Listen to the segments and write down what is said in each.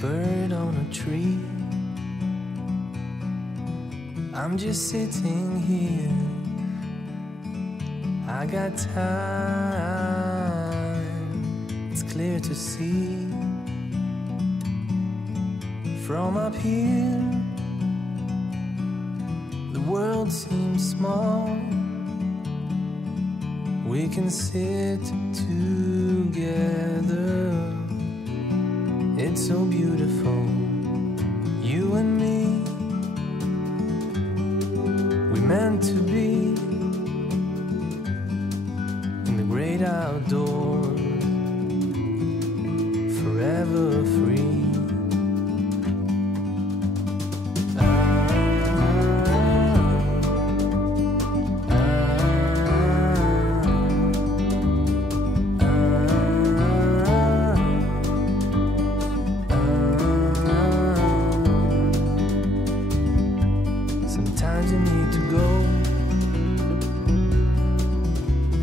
bird on a tree. I'm just sitting here. I got time. It's clear to see. From up here, the world seems small. We can sit together. It's so beautiful, you and me. We meant to be in the great outdoors, forever free.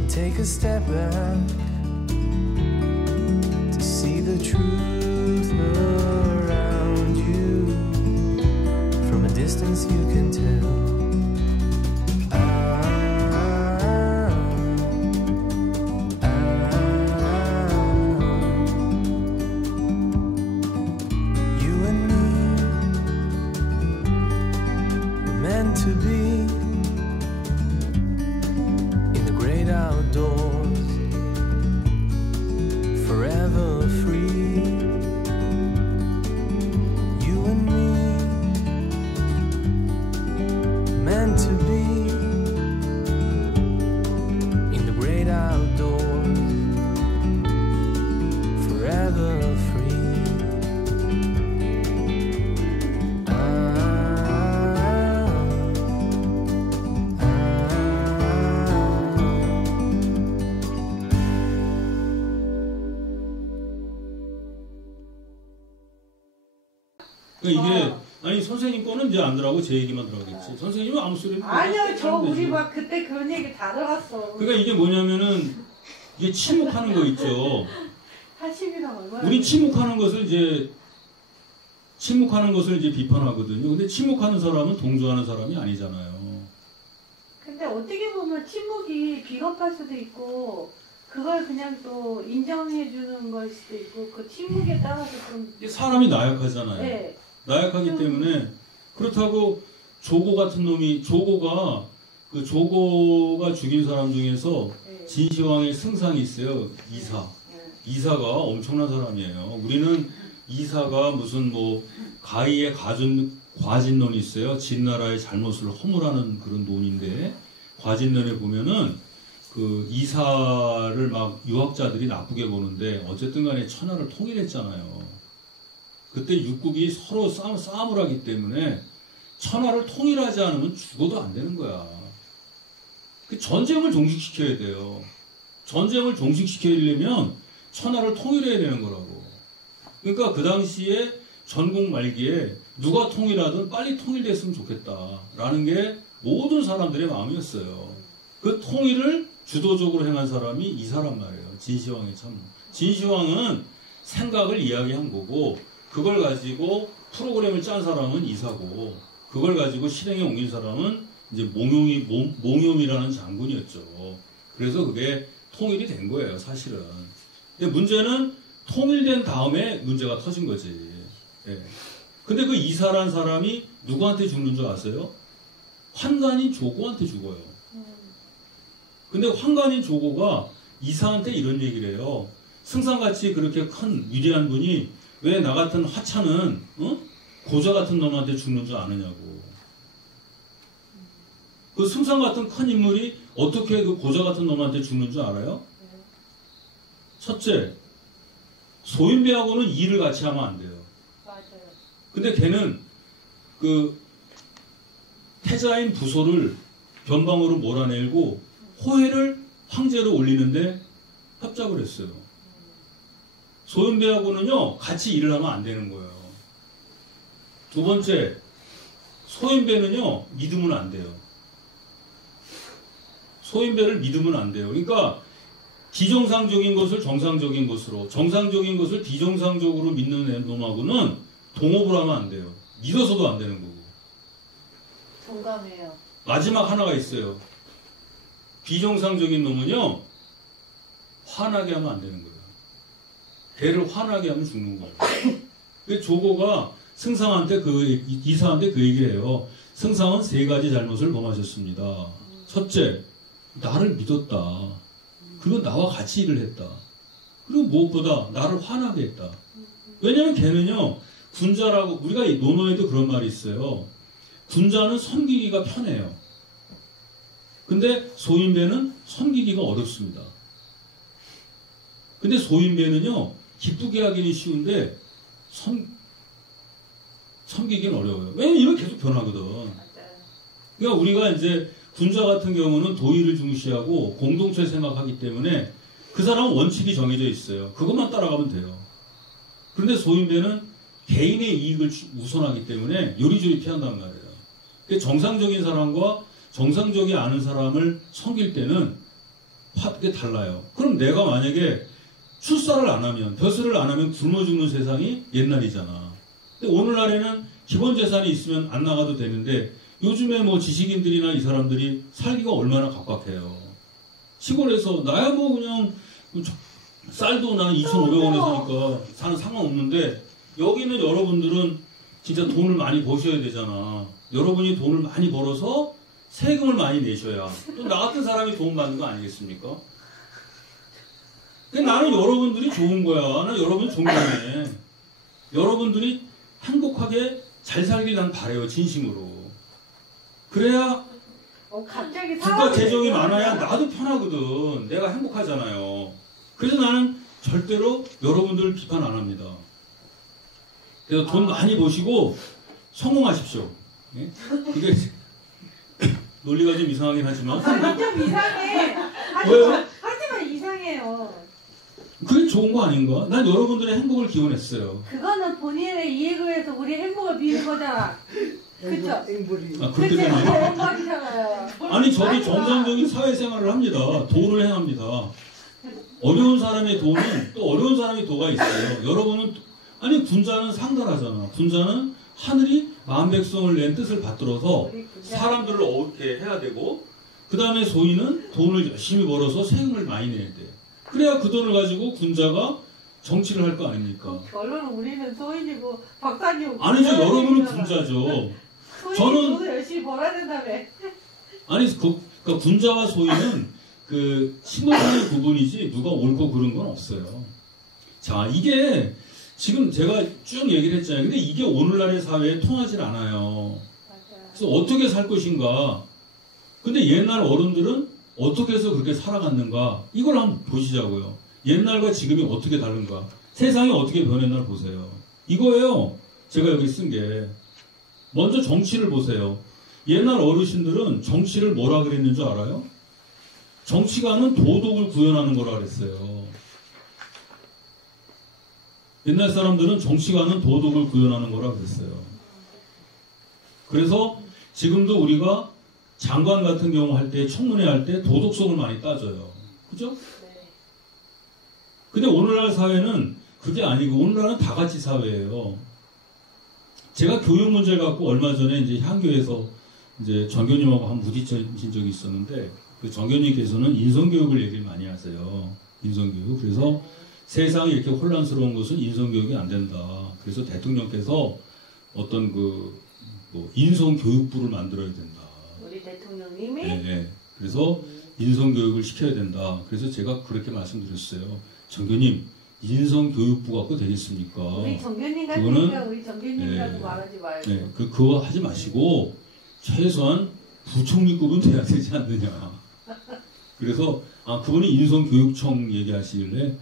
Take a step back to see the truth around you. From a distance you can tell. You and me were meant to be outdoors, forever free. You and me, meant to be in the great outdoors, forever free. 이게 아니 선생님 거는 이제 안 들어가고 제 얘기만 들어가겠지. 선생님은 아무 소리 아니요, 저 우리 막 그때 그런 얘기 다 들었어. 그러니까 이게 뭐냐면은 이게 침묵하는 거 있죠. 80이랑 얼마나? 우리 침묵하는 것을 이제 비판하거든요. 근데 침묵하는 사람은 동조하는 사람이 아니잖아요. 근데 어떻게 보면 침묵이 비겁할 수도 있고. 그걸 그냥 또 인정해주는 걸 수도 있고 그 침묵에 따라서 좀 사람이 나약하잖아요. 네. 나약하기 때문에 그렇다고 조고 같은 놈이 조고가 죽인 사람 중에서 네. 진시황의 승상이 있어요. 이사. 네. 이사가 엄청난 사람이에요. 우리는 이사가 무슨 뭐 가히의 과진론이 있어요. 진나라의 잘못을 허물하는 그런 논인데 과진론에 보면은 그 이사를 막 유학자들이 나쁘게 보는데 어쨌든 간에 천하를 통일했잖아요. 그때 육국이 서로 싸움을 하기 때문에 천하를 통일하지 않으면 죽어도 안 되는 거야. 그 전쟁을 종식시켜야 돼요. 전쟁을 종식시키려면 천하를 통일해야 되는 거라고. 그러니까 그 당시에 전국 말기에 누가 통일하든 빨리 통일됐으면 좋겠다라는 게 모든 사람들의 마음이었어요. 그 통일을 주도적으로 행한 사람이 이사란 말이에요. 진시황의 참모. 진시황은 생각을 이야기한 거고 그걸 가지고 프로그램을 짠 사람은 이사고 그걸 가지고 실행에 옮긴 사람은 이제 몽욤이라는 장군이었죠. 그래서 그게 통일이 된 거예요, 사실은. 근데 문제는 통일된 다음에 문제가 터진 거지. 예. 근데 그 이사란 사람이 누구한테 죽는 줄 아세요? 환관인 조고한테 죽어요. 근데 환관인 조고가 이사한테 이런 얘기를 해요. 승상같이 그렇게 큰 위대한 분이 왜 나 같은 하찮은 고자 같은 놈한테 죽는 줄 아느냐고. 그 승상 같은 큰 인물이 어떻게 그 고자 같은 놈한테 죽는 줄 알아요? 첫째, 소인배하고는 일을 같이 하면 안 돼요. 맞아요. 근데 걔는 그 태자인 부소를 변방으로 몰아내고 호해를 황제로 올리는데 협작을 했어요. 소인배하고는요 같이 일을 하면 안 되는 거예요. 두 번째, 소인배는요 믿으면 안 돼요. 소인배를 믿으면 안 돼요. 그러니까 비정상적인 것을 정상적인 것으로, 정상적인 것을 비정상적으로 믿는 놈하고는 동업을 하면 안 돼요. 믿어서도 안 되는 거고. 동감해요. 마지막 하나가 있어요. 비정상적인 놈은요, 화나게 하면 안 되는 거예요. 걔를 화나게 하면 죽는 거예요. 그 조고가 승상한테 이사한테 그 얘기를 해요. 승상은 3가지 잘못을 범하셨습니다. 첫째, 나를 믿었다. 그리고 나와 같이 일을 했다. 그리고 무엇보다 나를 화나게 했다. 왜냐면 걔는요, 군자라고, 우리가 논어에도 그런 말이 있어요. 군자는 섬기기가 편해요. 근데 소인배는 섬기기가 어렵습니다. 근데 소인배는요, 기쁘게 하기는 쉬운데, 섬기기는 어려워요. 왜냐면 이건 계속 변하거든. 그러니까 우리가 이제 군자 같은 경우는 도의를 중시하고 공동체 생각하기 때문에 그 사람은 원칙이 정해져 있어요. 그것만 따라가면 돼요. 그런데 소인배는 개인의 이익을 우선하기 때문에 요리조리 피한단 말이에요. 그러니까 정상적인 사람과 정상적이 않은 사람을 섬길 때는 그게 달라요. 그럼 내가 만약에 출사를 안 하면, 벼슬을 안 하면 굶어 죽는 세상이 옛날이잖아. 근데 오늘날에는 기본 재산이 있으면 안 나가도 되는데 요즘에 뭐 지식인들이나 이 사람들이 살기가 얼마나 각박해요. 시골에서 나야 뭐 그냥 쌀도 난 2,500원에 사니까 사는 상관없는데 여기는 여러분들은 진짜 돈을 많이 버셔야 되잖아. 여러분이 돈을 많이 벌어서 세금을 많이 내셔야 또 나 같은 사람이 돈 받는 거 아니겠습니까? 근데 나는 여러분들이 좋은 거야. 나 여러분 존경해. 여러분들이 행복하게 잘 살길 난 바래요. 진심으로. 그래야 갑자기 국가 재정이 많아야 나도 편하거든. 내가 행복하잖아요. 그래서 나는 절대로 여러분들을 비판 안 합니다. 그래서 돈 많이 버시고 성공하십시오. 예? 그게 논리가 좀 이상하긴 하지만 좀 이상해. 왜요? 하지만 이상해요. 그게 좋은 거 아닌가? 난 여러분들의 행복을 기원했어요. 그거는 본인의 이익을 위해서 우리 행복을 비는 거잖아. 그쵸? 아, 그렇게 되나요? 행복이잖아요. 아니, 저도 정상적인 사회생활을 합니다. 도를 행합니다. 어려운 사람의 도는 또 어려운 사람의 도가 있어요. 여러분은, 아니, 군자는 상달하잖아. 군자는 하늘이 만백성을 낸 뜻을 받들어서 사람들을 어렵게 해야 되고, 그 다음에 소인은 돈을 열심히 벌어서 세금을 많이 내야 돼. 그래야 그 돈을 가지고 군자가 정치를 할 거 아닙니까? 결론은 우리는 소인이고 박사님 아니죠. 여러분은 군자죠. 저는 돈을 열심히 벌어야 된다며. 아니, 그러니까 군자와 소인은 그 신호상의 구분이지 누가 옳고 그른 건 없어요. 자, 이게 지금 제가 쭉 얘기를 했잖아요. 근데 이게 오늘날의 사회에 통하질 않아요. 그래서 어떻게 살 것인가. 근데 옛날 어른들은 어떻게 해서 그렇게 살아갔는가. 이걸 한번 보시자고요. 옛날과 지금이 어떻게 다른가. 세상이 어떻게 변했나 보세요. 이거예요. 제가 여기 쓴 게. 먼저 정치를 보세요. 옛날 어르신들은 정치를 뭐라 그랬는 줄 알아요? 정치가는 도덕을 구현하는 거라 그랬어요. 옛날 사람들은 정치가는 도덕을 구현하는 거라 그랬어요. 그래서 지금도 우리가 장관 같은 경우 할 때, 청문회 할 때 도덕성을 많이 따져요. 그죠? 근데 오늘날 사회는 그게 아니고 오늘날은 다 같이 사회예요. 제가 교육 문제를 갖고 얼마 전에 이제 향교에서 이제 전교님하고 한 부딪힌 적이 있었는데 그 전교님께서는 인성교육을 얘기를 많이 하세요. 인성교육. 그래서 세상이 이렇게 혼란스러운 것은 인성교육이 안 된다. 그래서 대통령께서 어떤 뭐 인성교육부를 만들어야 된다. 우리 대통령님이? 네. 그래서 인성교육을 시켜야 된다. 그래서 제가 그렇게 말씀드렸어요. 전교님, 인성교육부 갖고 되겠습니까? 우리 정교님 같으니까 우리 정교님이라고 말하지 말고. 네, 그거 하지 마시고 최소한 부총리급은 돼야 되지 않느냐. 그래서 그분이 인성교육청 얘기하시길래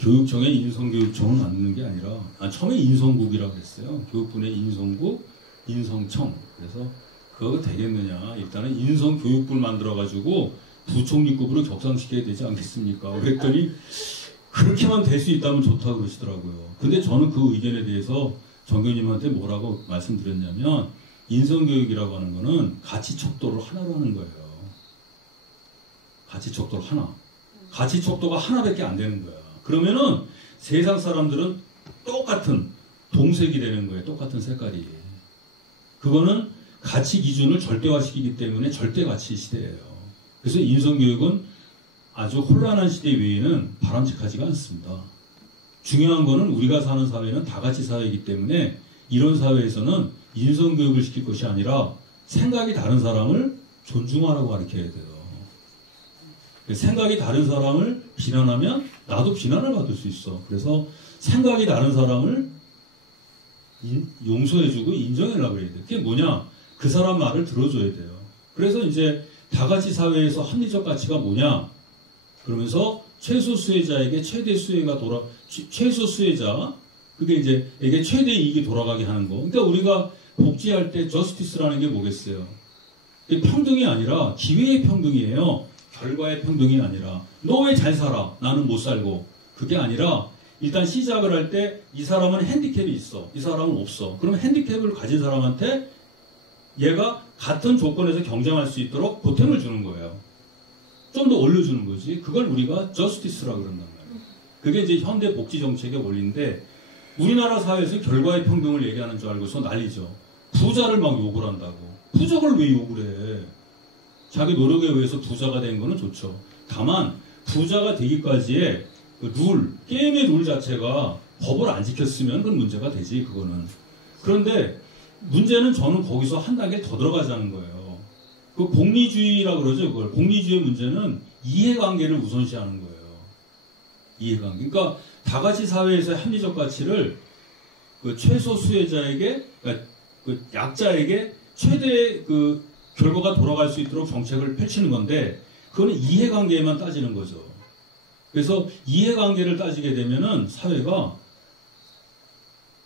교육청에 인성교육청을 만드는 게 아니라 처음에 인성국이라고 했어요. 교육부 내 인성국, 인성청. 그래서 그거 되겠느냐. 일단은 인성교육부를 만들어가지고 부총리급으로 격상시켜야 되지 않겠습니까? 그랬더니 그렇게만 될 수 있다면 좋다고 그러시더라고요. 근데 저는 그 의견에 대해서 정교님한테 뭐라고 말씀드렸냐면 인성교육이라고 하는 거는 가치척도를 하나로 하는 거예요. 가치척도를 하나. 가치척도가 하나밖에 안 되는 거야. 그러면은 세상 사람들은 똑같은 용색이 되는 거예요. 똑같은 색깔이. 그거는 가치 기준을 절대화시키기 때문에 절대가치 시대예요. 그래서 인성교육은 아주 혼란한 시대 외에는 바람직하지가 않습니다. 중요한 거는 우리가 사는 사회는 다가치 사회이기 때문에 이런 사회에서는 인성교육을 시킬 것이 아니라 생각이 다른 사람을 존중하라고 가르쳐야 돼요. 생각이 다른 사람을 비난하면 나도 비난을 받을 수 있어. 그래서 생각이 다른 사람을 용서해주고 인정하려고 해야 돼요. 그게 뭐냐? 그 사람 말을 들어줘야 돼요. 그래서 이제 다가치 사회에서 합리적 가치가 뭐냐? 그러면서 최소 수혜자에게 최대 수혜가 최소 수혜자, 그게 이제 이게 최대 이익이 돌아가게 하는 거. 그러니까 우리가 복지할 때 저스티스라는 게 뭐겠어요? 평등이 아니라 기회의 평등이에요. 결과의 평등이 아니라 너 왜 잘 살아? 나는 못 살고. 그게 아니라 일단 시작을 할 때 이 사람은 핸디캡이 있어. 이 사람은 없어. 그러면 핸디캡을 가진 사람한테 얘가 같은 조건에서 경쟁할 수 있도록 보탬을 주는 거예요. 좀 더 올려주는 거지. 그걸 우리가 저스티스라고 그런단 말이에요. 그게 이제 현대 복지 정책의 원리인데 우리나라 사회에서 결과의 평등을 얘기하는 줄 알고서 난리죠. 부자를 막 욕을 한다고. 부자를 왜 욕을 해? 자기 노력에 의해서 부자가 된 거는 좋죠. 다만 부자가 되기까지의 룰, 게임의 룰 자체가 법을 안 지켰으면 그건 문제가 되지, 그거는. 그런데 문제는 저는 거기서 한 단계 더 들어가자는 거예요. 그 공리주의라고 그러죠, 그걸. 공리주의의 문제는 이해관계를 우선시하는 거예요. 이해관계. 그러니까 다가치 사회에서의 합리적 가치를 그 최소 수혜자에게, 그러니까 그 약자에게 최대의 그 결과가 돌아갈 수 있도록 정책을 펼치는 건데, 그거는 이해관계에만 따지는 거죠. 그래서 이해관계를 따지게 되면은 사회가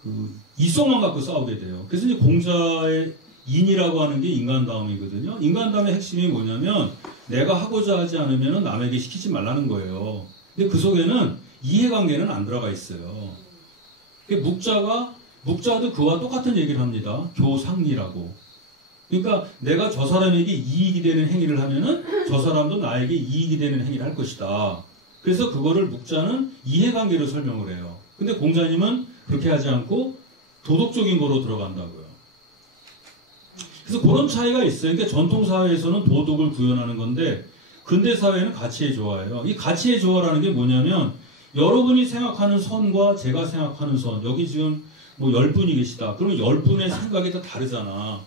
그 이성만 갖고 싸우게 돼요. 그래서 이제 공자의 인이라고 하는 게 인간다움이거든요. 인간다움의 핵심이 뭐냐면 내가 하고자 하지 않으면 남에게 시키지 말라는 거예요. 근데 그 속에는 이해관계는 안 들어가 있어요. 묵자도 그와 똑같은 얘기를 합니다. 교상리라고. 그러니까 내가 저 사람에게 이익이 되는 행위를 하면은 저 사람도 나에게 이익이 되는 행위를 할 것이다. 그래서 그거를 묵자는 이해관계로 설명을 해요. 근데 공자님은 그렇게 하지 않고 도덕적인 거로 들어간다고요. 그래서 그런 차이가 있어요. 그러니까 전통사회에서는 도덕을 구현하는 건데 근대 사회는 가치의 조화예요. 이 가치의 조화라는 게 뭐냐면 여러분이 생각하는 선과 제가 생각하는 선, 여기 지금 뭐 10분이 계시다. 그러면 10분의 생각이 다 다르잖아.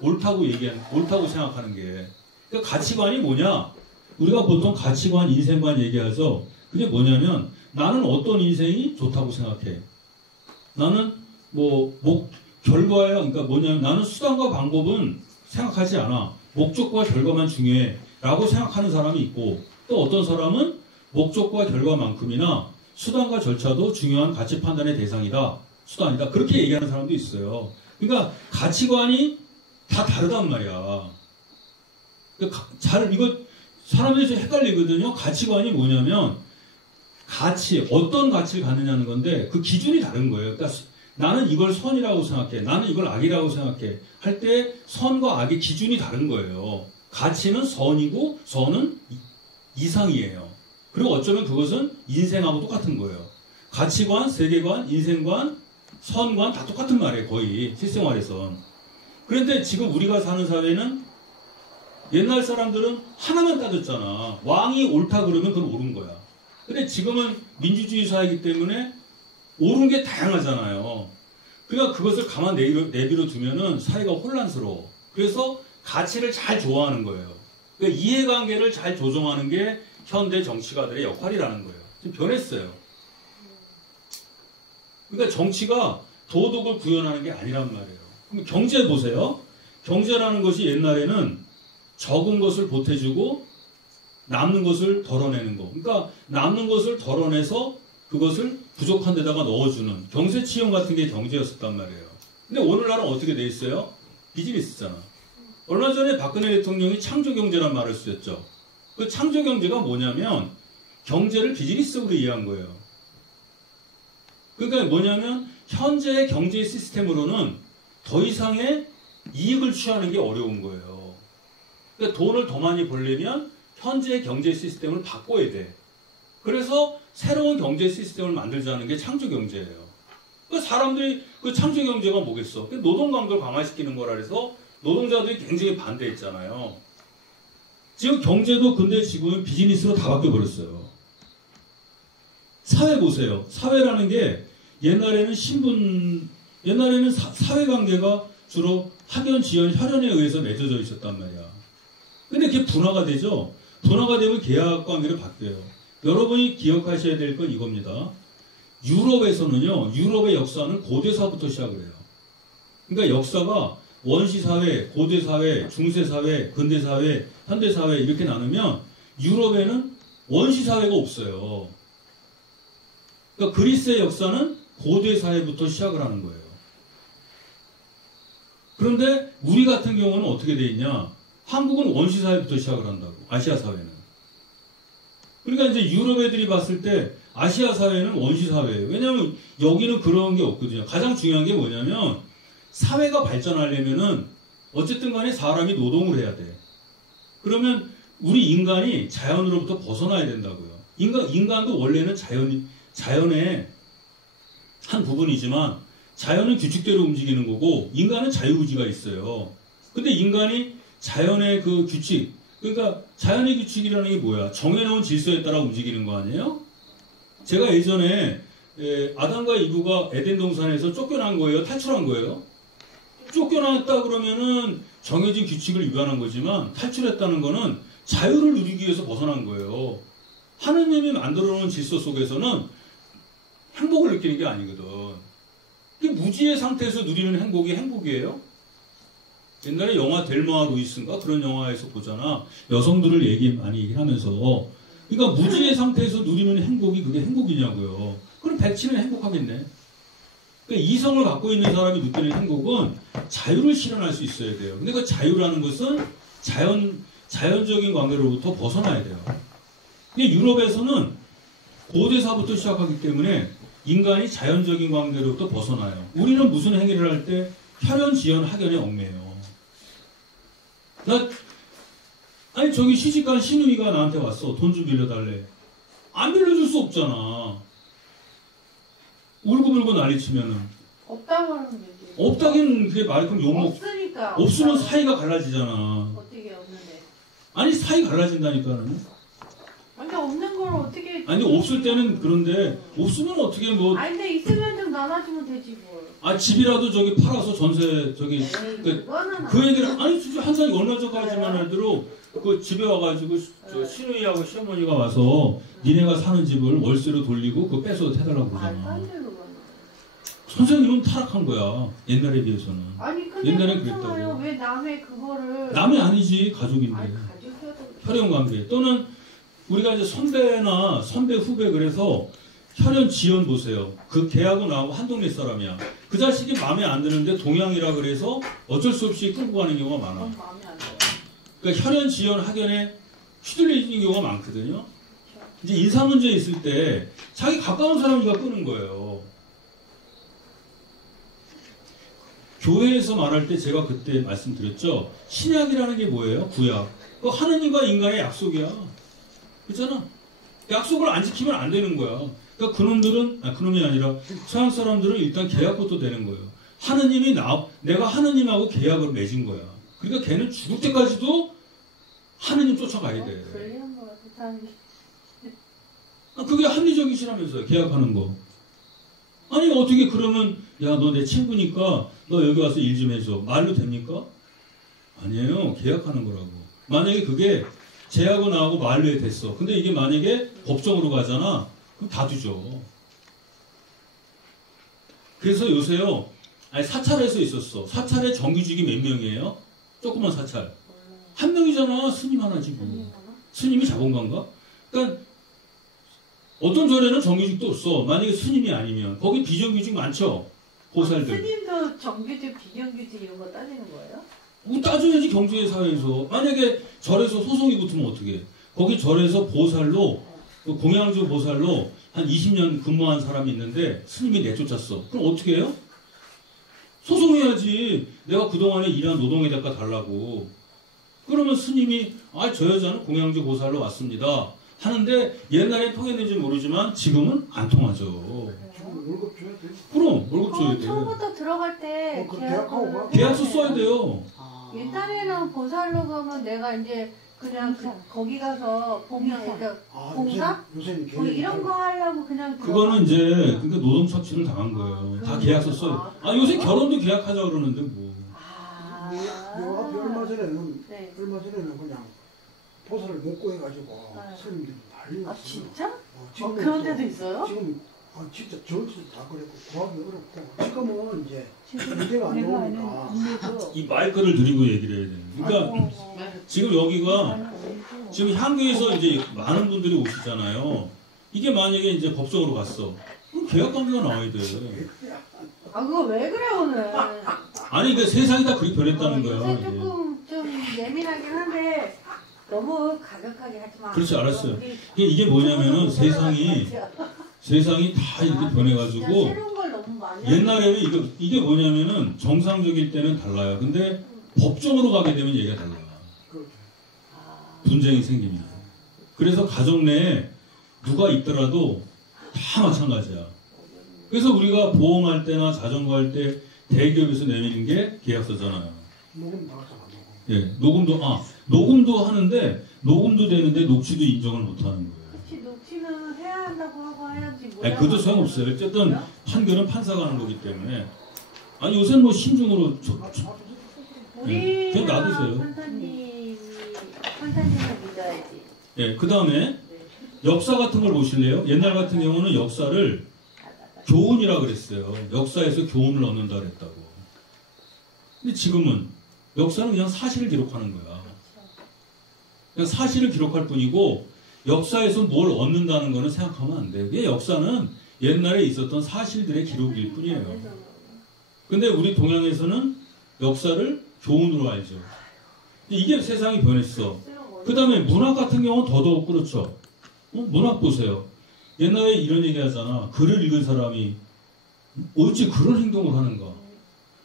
옳다고 생각하는 게. 그러니까 가치관이 뭐냐? 우리가 보통 가치관, 인생관 얘기하죠. 그게 뭐냐면 나는 어떤 인생이 좋다고 생각해. 나는 결과야. 그러니까 뭐냐면 나는 수단과 방법은 생각하지 않아. 목적과 결과만 중요해. 라고 생각하는 사람이 있고 또 어떤 사람은 목적과 결과만큼이나 수단과 절차도 중요한 가치 판단의 대상이다. 수단이다. 그렇게 얘기하는 사람도 있어요. 그러니까 가치관이 다 다르단 말이야. 그러니까 이거 사람들이 좀 헷갈리거든요. 가치관이 뭐냐면 어떤 가치를 갖느냐는 건데 그 기준이 다른 거예요. 그러니까 나는 이걸 선이라고 생각해. 나는 이걸 악이라고 생각해. 할 때 선과 악의 기준이 다른 거예요. 가치는 선이고 선은 이상이에요. 그리고 어쩌면 그것은 인생하고 똑같은 거예요. 가치관, 세계관, 인생관, 선관 다 똑같은 말이에요. 거의 실생활에선. 그런데 지금 우리가 사는 사회는 옛날 사람들은 하나만 따졌잖아. 왕이 옳다 그러면 그건 옳은 거야. 근데 지금은 민주주의 사회이기 때문에 옳은 게 다양하잖아요. 그러니까 그것을 가만 내비로 두면은 사회가 혼란스러워. 그래서 가치를 잘 조화하는 거예요. 그러니까 이해관계를 잘 조정하는 게 현대 정치가들의 역할이라는 거예요. 지금 변했어요. 그러니까 정치가 도덕을 구현하는 게 아니란 말이에요. 그럼 경제 보세요. 경제라는 것이 옛날에는 적은 것을 보태주고 남는 것을 덜어내는 거. 그러니까 남는 것을 덜어내서 그것을 부족한 데다가 넣어주는 경세치용 같은 게 경제였었단 말이에요. 근데 오늘날은 어떻게 돼 있어요? 비즈니스잖아. 얼마 전에 박근혜 대통령이 창조경제란 말을 쓰셨죠. 그 창조경제가 뭐냐면 경제를 비즈니스로 이해한 거예요. 그러니까 뭐냐면 현재의 경제 시스템으로는 더 이상의 이익을 취하는 게 어려운 거예요. 그러니까 돈을 더 많이 벌려면 현재의 경제 시스템을 바꿔야 돼. 그래서 새로운 경제 시스템을 만들자는 게 창조경제예요. 그 사람들이 그 창조 경제가 뭐겠어? 그 노동 강도를 강화시키는 거라 그래서 노동자들이 굉장히 반대했잖아요. 지금 경제도 근데 지금 비즈니스로 다 바뀌어 버렸어요. 사회 보세요. 사회라는 게 옛날에는 옛날에는 사회관계가 주로 학연, 지연, 혈연에 의해서 맺어져 있었단 말이야. 근데 그게 분화가 되죠. 분화가 되면 계약관계로 바뀌어요. 여러분이 기억하셔야 될 건 이겁니다. 유럽에서는요, 유럽의 역사는 고대사부터 시작을 해요. 그러니까 역사가 원시사회, 고대사회, 중세사회, 근대사회, 현대사회 이렇게 나누면 유럽에는 원시사회가 없어요. 그러니까 그리스의 역사는 고대사회부터 시작을 하는 거예요. 그런데 우리 같은 경우는 어떻게 돼 있냐? 한국은 원시사회부터 시작을 한다고. 아시아 사회는. 그러니까 이제 유럽 애들이 봤을 때 아시아 사회는 원시사회예요. 왜냐하면 여기는 그런 게 없거든요. 가장 중요한 게 뭐냐면 사회가 발전하려면은 어쨌든 간에 사람이 노동을 해야 돼. 그러면 우리 인간이 자연으로부터 벗어나야 된다고요. 인간도 원래는 자연의 한 부분이지만 자연은 규칙대로 움직이는 거고 인간은 자유의지가 있어요. 근데 인간이 자연의 그 규칙, 그러니까 자연의 규칙이라는 게 뭐야? 정해놓은 질서에 따라 움직이는 거 아니에요? 제가 예전에 아담과 이브가 에덴 동산에서 쫓겨난 거예요? 탈출한 거예요? 쫓겨났다 그러면은 정해진 규칙을 위반한 거지만 탈출했다는 거는 자유를 누리기 위해서 벗어난 거예요. 하느님이 만들어 놓은 질서 속에서는 행복을 느끼는 게 아니거든. 이게 무지의 상태에서 누리는 행복이 행복이에요? 옛날에 영화 델마 루이스인가 그런 영화에서 보잖아. 여성들을 많이 하면서. 그러니까 무지의 상태에서 누리는 행복이 그게 행복이냐고요. 그럼 백치는 행복하겠네. 그러니까 이성을 갖고 있는 사람이 느끼는 행복은 자유를 실현할 수 있어야 돼요. 근데 그 자유라는 것은 자연적인 관계로부터 벗어나야 돼요. 근데 유럽에서는 고대사부터 시작하기 때문에 인간이 자연적인 관계로부터 벗어나요. 우리는 무슨 행위를 할 때 혈연, 지연, 학연에 얽매요. 아니 저기 시집간 시누이가 나한테 왔어. 돈 좀 빌려달래. 안 빌려줄 수 없잖아. 울고불고 난리치면은. 없다고 하는 거지. 없다긴 그게 말이 그럼 욕먹. 없으니까. 없으면 사이가 갈라지잖아. 어떻게 없는데? 아니 사이 갈라진다니까는. 근데 없는 걸 어떻게? 아니 없을 때는 그런데 없으면 어떻게 뭐. 아니 근데 있으면 좀 나눠주면 되지 뭘. 아 집이라도 저기 팔아서 전세 저기 그 얘기를 아니 진짜 한 살이 얼마 전까지만 해도 그 집에 와가지고 저 시누이하고 시어머니가 와서 니네가 사는 집을 월세로 돌리고 그거 빼서 해달라고 그러잖아. 선생님은 타락한 거야 옛날에 비해서는. 아니 근데 옛날엔 그렇잖아요. 그랬다고. 왜 남의 그거를 남이 아니지 가족인데. 아니 가족이어도 혈연 관계 또는 우리가 이제 선배나 선배 후배 그래서 혈연 지연 보세요. 그 걔하고 나하고 한 동네 사람이야. 그 자식이 마음에 안 드는데 동양이라 그래서 어쩔 수 없이 끌고 가는 경우가 많아. 그건 마음에 안 들어. 그러니까 혈연 지연 학연에 휘둘리는 경우가 많거든요. 이제 인사 문제 있을 때 자기 가까운 사람이가 끄는 거예요. 교회에서 말할 때 제가 그때 말씀드렸죠. 신약이라는 게 뭐예요? 구약. 그 하느님과 인간의 약속이야. 그렇잖아. 약속을 안 지키면 안 되는 거야. 그러니까 그놈이 아니라 서양 사람들은 일단 계약부터 되는 거예요. 하느님이 내가 하느님하고 계약을 맺은 거야. 그러니까 걔는 죽을 때까지도 하느님 쫓아가야 돼. 불리한 거 같아. 그게 합리적이시라면서요. 계약하는 거. 아니 어떻게 그러면 야 너 내 친구니까 너 여기 와서 일 좀 해줘. 말로 됩니까? 아니에요. 계약하는 거라고. 만약에 그게 쟤하고 나하고 말로 해 됐어. 근데 이게 만약에 법정으로 가잖아. 그럼 다 뒤져. 그래서 요새요. 아니 사찰에서 있었어. 사찰에 정규직이 몇 명이에요? 조그만 사찰. 한 명이잖아. 스님 하나 지금. 스님이 자본가인가? 그러니까 어떤 절에는 정규직도 없어. 만약에 스님이 아니면 거기 비정규직 많죠. 보살들. 스님도 정규직, 비정규직 이런 거 따지는 거예요? 뭐 따져야지 경제 사회에서. 만약에 절에서 소송이 붙으면 어떻게 해? 거기 절에서 보살로 공양주 보살로 한 20년 근무한 사람이 있는데 스님이 내쫓았어. 그럼 어떻게 해요? 소송해야지. 내가 그동안에 일한 노동의 대가 달라고. 그러면 스님이 저 여자는 공양주 보살로 왔습니다. 하는데 옛날에 통했는지 모르지만 지금은 안 통하죠. 월급 줘야 돼. 그럼 그럼 월급 줘야 돼. 처음부터 들어갈 때 그 계약하고 가? 계약서 써야 돼요. 일단에는 보살로 가면 내가 이제 그냥 거기 가서 봉양 그러니까 봉사? 요새는 뭐 이런 거 하려고 그냥 그거는 이제 그러니까 노동 착취를 당한 거예요. 다 계약서 써요. 아 요새 결혼도 계약하자 그러는데 뭐. 요 앞에 얼마 전에는 네. 그냥 보살을 못 구해가지고 네. 스님들이 난리 아 났어. 진짜? 지금은 그런 데도 있어요? 지금 진짜 전체도 다 그랬고 구하기 어렵고 지금은 이제 문제가 안 나오니까 이 마이크를 드리고 얘기를 해야 돼요. 그러니까 지금 여기가 지금 향교에서 이제 많은 분들이 오시잖아요. 이게 만약에 이제 법적으로 갔어. 그럼 계약 관계가 나와야 돼. 아 그거 왜 그래 오늘? 아니 그 세상이 다 그렇게 변했다는 거야. 요새 이제. 조금 좀 예민하긴 한데 너무 가격하게 하지 마. 그렇지 알았어요. 이게 뭐냐면은 세상이 다 이렇게 변해가지고 새로운 걸 너무 많이 옛날에는 이게 뭐냐면은 정상적일 때는 달라요. 근데 법정으로 가게 되면 얘기가 달라요. 분쟁이 생깁니다. 그래서 가정 내에 누가 있더라도 다 마찬가지야. 그래서 우리가 보험할 때나 자전거 할 때 대기업에서 내미는 게 계약서잖아요. 녹음 나갔잖아. 예, 녹음도 하는데 녹음도 되는데 녹취도 인정을 못 하는 거예요. 그렇지 녹취는 해야 한다고 하고 해야지. 아니, 그것도 소용없어요. 어쨌든 판결은 판사가 하는 거기 때문에. 아니 요새는 뭐 신중으로 우리 그냥 놔두세요. 판사님을 믿어야지. 예, 그 다음에 역사 같은 걸 보실래요? 옛날 같은 경우는 역사를 교훈이라 그랬어요. 역사에서 교훈을 얻는다 그랬다고. 근데 지금은 역사는 그냥 사실을 기록하는 거야. 그냥 사실을 기록할 뿐이고 역사에서 뭘 얻는다는 거는 생각하면 안 돼. 그게 역사는 옛날에 있었던 사실들의 기록일 뿐이에요. 근데 우리 동양에서는 역사를 교훈으로 알죠. 이게 세상이 변했어. 그 다음에 문학 같은 경우는 더더욱 그렇죠. 문학 보세요. 옛날에 이런 얘기 하잖아. 글을 읽은 사람이 어찌 그런 행동을 하는가.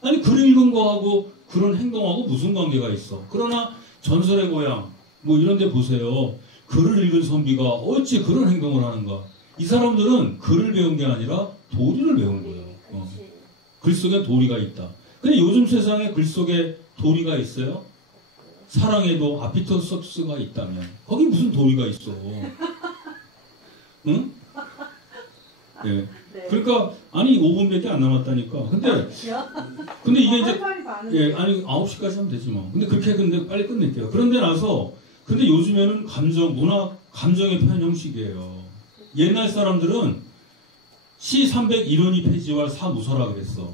아니 글을 읽은 거하고 그런 행동하고 무슨 관계가 있어. 그러나 전설의 고향 뭐 이런 데 보세요. 글을 읽은 선비가 어찌 그런 행동을 하는가. 이 사람들은 글을 배운 게 아니라 도리를 배운 거예요. 글 속에 도리가 있다. 근데 요즘 세상에 글 속에 도리가 있어요? 사랑에도 아피터석스가 있다면 거기 무슨 도리가 있어. 응? 예. 네. 그러니까 아니 5분밖에 안 남았다니까. 근데 이게 이제 예, 아니 9시까지 하면 되지 뭐. 근데 빨리 끝낼게요. 그런데 나서 근데 요즘에는 문학 감정의 표현 형식이에요. 옛날 사람들은 시 301원이 폐지와 사무서라 그랬어.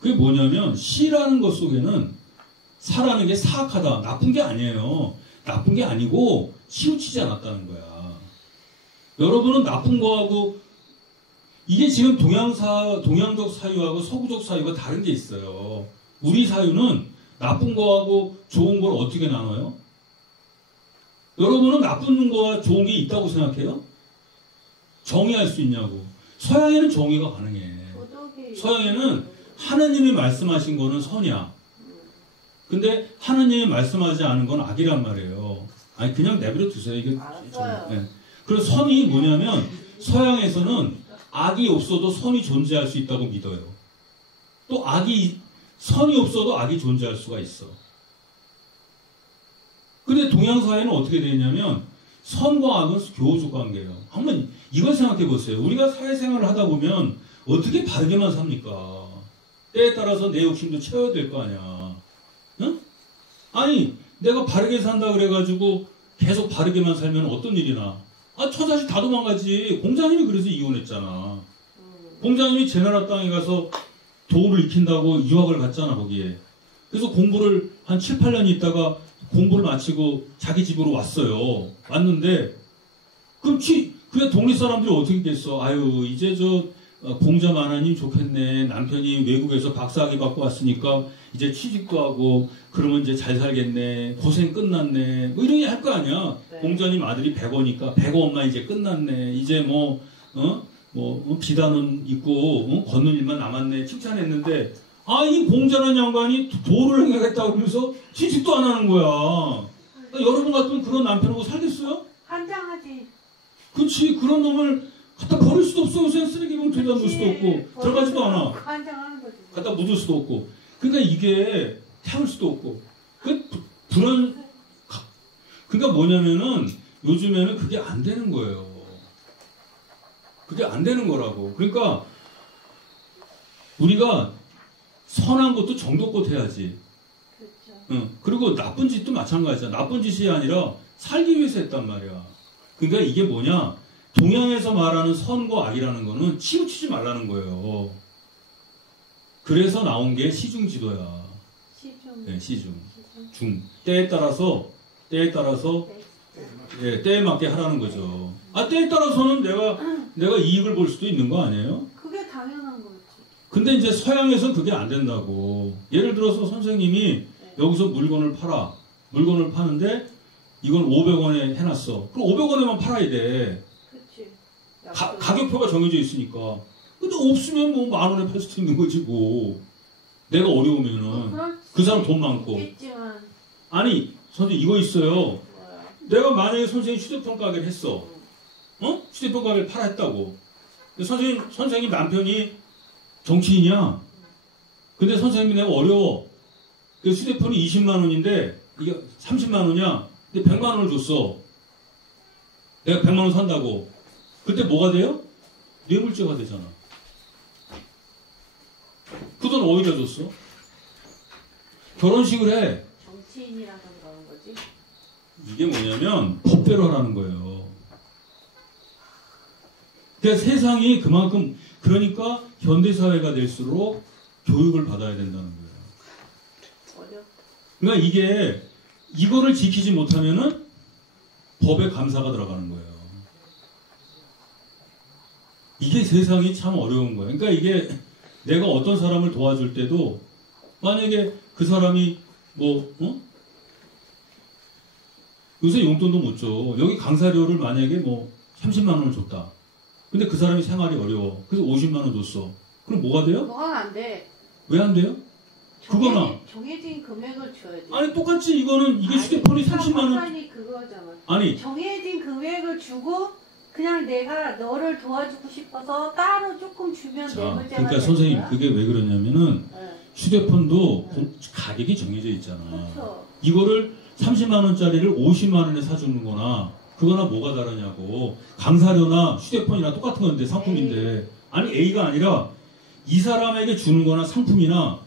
그게 뭐냐면 시라는 것 속에는 사라는 게 사악하다, 나쁜 게 아니에요. 나쁜 게 아니고 치우치지 않았다는 거야. 여러분은 나쁜 거하고 이게 지금 동양적 사유하고 서구적 사유가 다른 게 있어요. 우리 사유는 나쁜 거하고 좋은 걸 어떻게 나눠요? 여러분은 나쁜 거와 좋은 게 있다고 생각해요? 정의할 수 있냐고. 서양에는 정의가 가능해. 서양에는 하느님이 말씀하신 거는 선이야. 근데 하느님이 말씀하지 않은 건 악이란 말이에요. 아니 그냥 내버려 두세요. 이게 네. 그리고 선이 뭐냐면 서양에서는 악이 없어도 선이 존재할 수 있다고 믿어요. 또 선이 없어도 악이 존재할 수가 있어. 근데 동양 사회는 어떻게 되냐면 선과 악은 교우적 관계예요. 한번 이걸 생각해 보세요. 우리가 사회생활을 하다 보면 어떻게 바르게만 삽니까? 때에 따라서 내 욕심도 채워야 될 거 아니야. 응? 아니 내가 바르게 산다 그래가지고 계속 바르게만 살면 어떤 일이 나? 처자식 다 도망가지. 공자님이 그래서 이혼했잖아. 공자님이 제나라 땅에 가서 도를 익힌다고 유학을 갔잖아 거기에. 그래서 공부를 한 7, 8년 있다가 공부를 마치고 자기 집으로 왔어요. 왔는데 그럼 그게 동네 사람들이 어떻게 됐어? 아유 이제 공자 만화님 좋겠네. 남편이 외국에서 박사학위 받고 왔으니까 이제 취직도 하고 그러면 이제 잘 살겠네. 고생 끝났네. 뭐 이런 얘기 할 거 아니야. 네. 공자님 아들이 100어니까 100어 엄마 이제 끝났네. 이제 비단은 있고 걷는 일만 남았네. 칭찬했는데 이 공자라는 양반이 도를 행하겠다고 그러면서 취직도 안 하는 거야. 그러니까 여러분 같으면 그런 남편하고 살겠어요? 한장하지. 그렇지. 그런 놈을 갖다 버릴 수도 없어. 요새 쓰레기 봉투에다 넣을 수도 없고 그치. 들어가지도 않아. 환장하는 거지. 갖다 묻을 수도 없고. 그러니까 이게 태울 수도 없고. 그런 그러니까 뭐냐면은 요즘에는 그게 안 되는 거예요. 그게 안 되는 거라고. 그러니까 우리가 선한 것도 정도껏 해야지. 그렇죠. 응. 그리고 나쁜 짓도 마찬가지야. 나쁜 짓이 아니라 살기 위해서 했단 말이야. 그러니까 이게 뭐냐? 동양에서 말하는 선과 악이라는 거는 치우치지 말라는 거예요. 그래서 나온 게 시중지도야. 시중. 네, 시중. 시중. 중. 때에 따라서 네. 예, 때에 맞게 하라는 거죠. 아, 때에 따라서는 내가 이익을 볼 수도 있는 거 아니에요? 그게 당연한 거지. 근데 이제 서양에서는 그게 안 된다고. 예를 들어서 선생님이 여기서 물건을 팔아. 물건을 파는데 이건 500원에 해놨어. 그럼 500원에만 팔아야 돼. 그렇지. 가격표가 정해져 있으니까. 근데 없으면 뭐 10,000원에 팔 수도 있는 거지 뭐. 내가 어려우면은. 그 사람 돈 많고. 있겠지만. 아니, 선생님 이거 있어요. 뭐야. 내가 만약에 선생님 휴대폰 가게를 했어. 어? 휴대폰 가게를 팔아 했다고. 근데 선생님 남편이 정치인이야. 근데 선생님이 내가 어려워. 그 휴대폰이 20만 원인데 이게 30만 원이야. 근데 100만 원을 줬어. 내가 100만 원 산다고. 그때 뭐가 돼요? 뇌물죄가 되잖아. 그 돈 어디다 줬어? 결혼식을 해. 정치인이라서 그러는 거지. 이게 뭐냐면 법대로 하라는 거예요. 그러니까 세상이 그만큼 그러니까 현대사회가 될수록 교육을 받아야 된다는 거예요. 어렵다. 그러니까 이거를 지키지 못하면은 법에 감사가 들어가는 거예요. 이게 세상이 참 어려운 거예요. 그러니까 이게 내가 어떤 사람을 도와줄 때도 만약에 그 사람이 요새 용돈도 못 줘. 여기 강사료를 만약에 30만 원을 줬다. 근데 그 사람이 생활이 어려워. 그래서 50만 원 줬어. 그럼 뭐가 돼요? 뭐가 안 돼. 왜 안 돼요? 그거나. 정해진 금액을 줘야지. 아니 똑같이 이거는 이게 휴대폰이 30만 원. 아니 그거잖아. 아니 정해진 금액을 주고 그냥 내가 너를 도와주고 싶어서 따로 조금 주면 자, 뇌물죄가 그러니까 되는 선생님 거야? 그게 왜 그러냐면은 네. 휴대폰도 가격이 정해져 있잖아. 그렇죠. 이거를 30만 원짜리를 50만 원에 사주는 거나 그거나 뭐가 다르냐고. 강사료나 휴대폰이나 똑같은 건데 상품인데. 아니 A가 아니라 이 사람에게 주는 거나 상품이나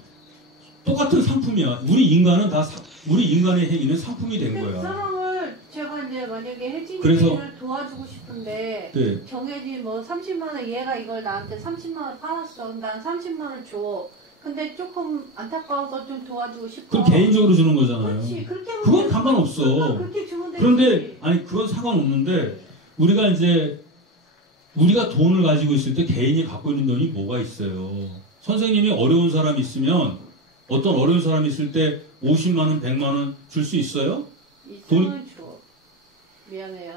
똑같은 상품이야. 우리 인간의 행위는 상품이 된 근데 그 거야. 사람을 제가 이제 만약에 혜진이를 그래서- 도와주고 싶은데 네. 정해진 30만 원 얘가 이걸 나한테 30만 원 팔았어. 그럼 난 30만 원 줘. 근데 조금 안타까워서 좀 도와주고 싶어. 그럼 개인적으로 주는 거잖아요. 그렇지. 그렇게 하면 그건 되지. 상관없어. 그렇게 주면 되지. 그런데 아니 그건 상관없는데 우리가 이제 우리가 돈을 가지고 있을 때 개인이 갖고 있는 돈이 뭐가 있어요. 선생님이 어려운 사람이 있으면 어떤 어려운 사람이 있을 때 50만 원, 100만 원 줄 수 있어요? 있으면 줘. 미안해요.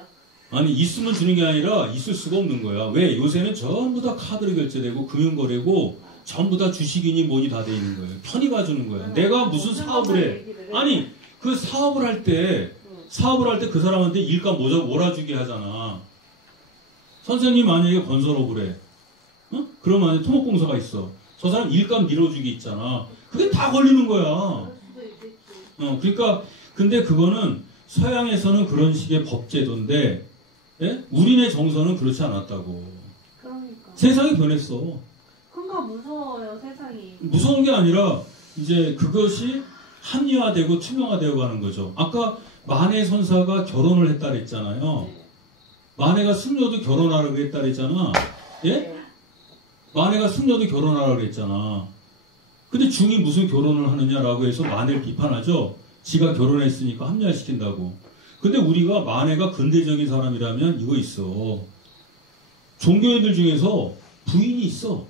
아니 있으면 주는 게 아니라 있을 수가 없는 거야. 왜? 요새는 전부 다 카드로 결제되고 금융거래고 전부 다 주식이니 뭐니 다 돼 있는 거예요. 편히 봐주는 거야. 내가 무슨 사업을 해. 아니 그 사업을 할 때 그 사람한테 일감 몰아주게 하잖아. 선생님 만약에 건설업을 해. 어? 그러면 만약에 토목공사가 있어. 저 사람 일감 밀어주기 있잖아. 그게 다 걸리는 거야. 그럴 수도 있겠지. 그러니까 근데 그거는 서양에서는 그런 식의 법제도인데 예? 우리네 정서는 그렇지 않았다고. 그러니까. 세상이 변했어. 그러니까 무서워요 세상이. 무서운 게 아니라 이제 그것이 합리화되고 투명화되어 가는 거죠. 아까 만해 선사가 결혼을 했다 그랬잖아요. 네. 만해가 승려도 결혼하라고 했다 그랬잖아. 예? 네. 만해가 승려도 결혼하라고 그랬잖아. 근데 중이 무슨 결혼을 하느냐라고 해서 만해를 비판하죠. 지가 결혼했으니까 합리화시킨다고. 근데 우리가 만해가 근대적인 사람이라면 이거 있어. 종교인들 중에서 부인이 있어.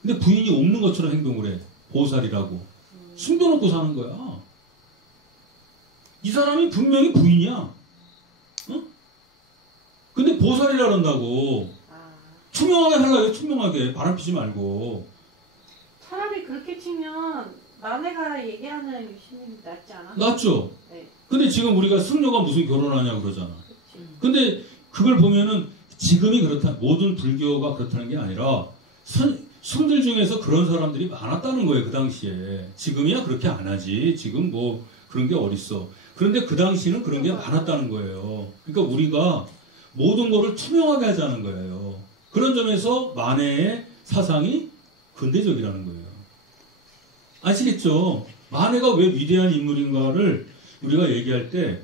근데 부인이 없는 것처럼 행동을 해. 보살이라고. 숨겨놓고 사는 거야. 이 사람이 분명히 부인이야. 어? 근데 보살이라 그런다고. 아, 투명하게 하려고 투명하게. 바람 피지 말고. 차라리 그렇게 치면 남해가 얘기하는 유신님이 낫지 않아? 낫죠? 네. 근데 지금 우리가 승려가 무슨 결혼하냐고 그러잖아. 그렇지. 근데 그걸 보면은 지금이 그렇다, 모든 불교가 그렇다는 게 아니라 승들 중에서 그런 사람들이 많았다는 거예요, 그 당시에. 지금이야 그렇게 안 하지. 지금 뭐 그런 게 어딨어. 그런데 그 당시에는 그런 게 많았다는 거예요. 그러니까 우리가 모든 거를 투명하게 하자는 거예요. 그런 점에서 만해의 사상이 근대적이라는 거예요. 아시겠죠? 만해가 왜 위대한 인물인가를 우리가 얘기할 때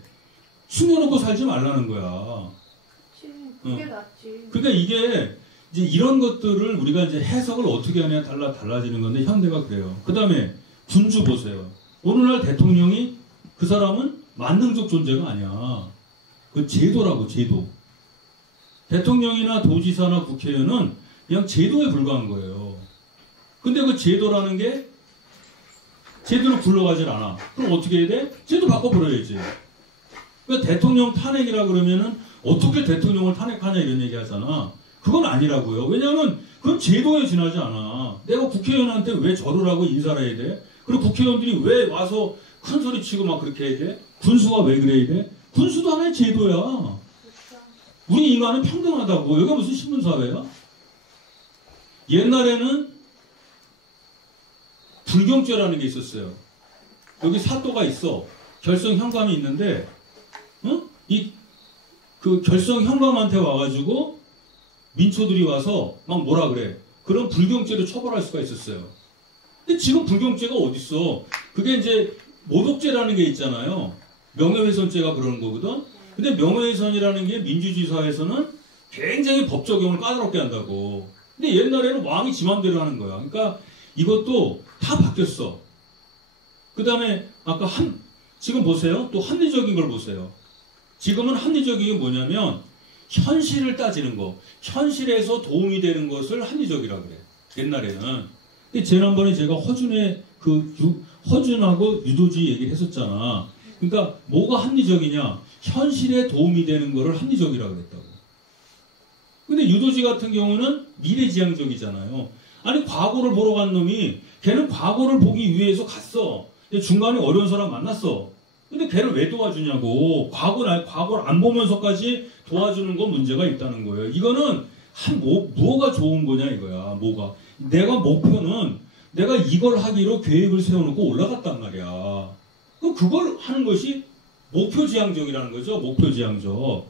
숨겨놓고 살지 말라는 거야. 그게 낫지. 그러니까 이게 이제 이런 것들을 우리가 이제 해석을 어떻게 하냐에 달라지는 건데 현대가 그래요. 그 다음에 군주 보세요. 오늘날 대통령이 그 사람은 만능적 존재가 아니야. 그 제도라고, 제도. 대통령이나 도지사나 국회의원은 그냥 제도에 불과한 거예요. 근데 그 제도라는 게 제대로 굴러가질 않아. 그럼 어떻게 해야 돼? 제도 바꿔버려야지. 그러니까 대통령 탄핵이라 그러면은 어떻게 대통령을 탄핵하냐 이런 얘기 하잖아. 그건 아니라고요. 왜냐하면 그건 제도에 지나지 않아. 내가 국회의원한테 왜 절을 하고 인사를 해야 돼? 그리고 국회의원들이 왜 와서 큰 소리 치고 막 그렇게 해야 돼? 군수가 왜 그래야 돼? 군수도 하나의 제도야. 우리 인간은 평등하다고. 여기가 무슨 신분사회야? 옛날에는 불경죄라는 게 있었어요. 여기 사또가 있어. 결성 현감이 있는데, 그 결성 현감한테 와가지고 민초들이 와서 막 뭐라 그래. 그런 불경죄로 처벌할 수가 있었어요. 근데 지금 불경죄가 어딨어? 그게 이제 모독죄라는 게 있잖아요. 명예훼손죄가 그러는 거거든. 근데 명예훼손이라는 게 민주주의 사회에서는 굉장히 법 적용을 까다롭게 한다고. 근데 옛날에는 왕이 지 맘대로 하는 거야. 그러니까 이것도 다 바뀌었어. 그 다음에 아까 지금 보세요. 또 합리적인 걸 보세요. 지금은 합리적인 게 뭐냐면 현실을 따지는 거. 현실에서 도움이 되는 것을 합리적이라고 그래. 옛날에는. 근데 지난번에 제가 허준하고 유도주의 얘기를 했었잖아. 그러니까 뭐가 합리적이냐? 현실에 도움이 되는 거를 합리적이라고 그랬다고. 근데 유도주의 같은 경우는 미래지향적이잖아요. 아니 과거를 보러 간 놈이 걔는 과거를 보기 위해서 갔어. 근데 중간에 어려운 사람 만났어. 근데 걔를 왜 도와주냐고. 과거를 안 보면서까지 도와주는 건 문제가 있다는 거예요. 이거는 뭐가 좋은 거냐 이거야. 뭐가. 내가 목표는 내가 이걸 하기로 계획을 세워놓고 올라갔단 말이야. 그걸 하는 것이 목표지향적이라는 거죠. 목표지향적.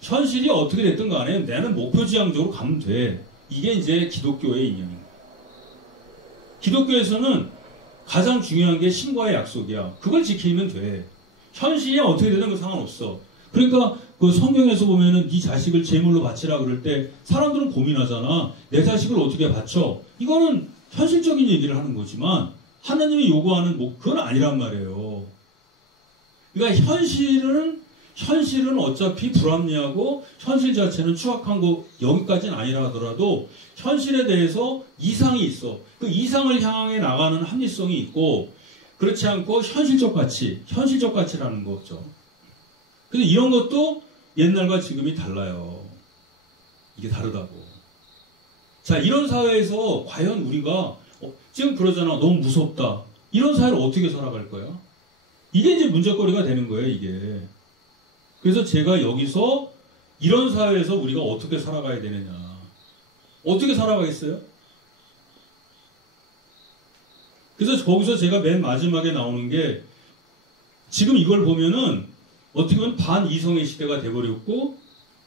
현실이 어떻게 됐든 간에 나는 목표지향적으로 가면 돼. 이게 이제 기독교의 이념인 거야. 기독교에서는 가장 중요한 게 신과의 약속이야. 그걸 지키면 돼. 현실이 어떻게 되든 그 상관없어. 그러니까 그 성경에서 보면은 네 자식을 제물로 바치라 그럴 때 사람들은 고민하잖아. 내 자식을 어떻게 바쳐? 이거는 현실적인 얘기를 하는 거지만 하나님이 요구하는 그건 아니란 말이에요. 그러니까 현실은 어차피 불합리하고 현실 자체는 추악한 거 여기까지는 아니라 하더라도 현실에 대해서 이상이 있어. 그 이상을 향해 나가는 합리성이 있고 그렇지 않고 현실적 가치라는 거죠. 근데 이런 것도 옛날과 지금이 달라요. 이게 다르다고. 자, 이런 사회에서 과연 우리가 지금 그러잖아. 너무 무섭다. 이런 사회를 어떻게 살아갈 거야? 이게 이제 문제거리가 되는 거예요, 이게. 그래서 제가 여기서 이런 사회에서 우리가 어떻게 살아가야 되느냐. 어떻게 살아가겠어요? 그래서 거기서 제가 맨 마지막에 나오는 게 지금 이걸 보면은 어떻게 보면 반이성의 시대가 돼버렸고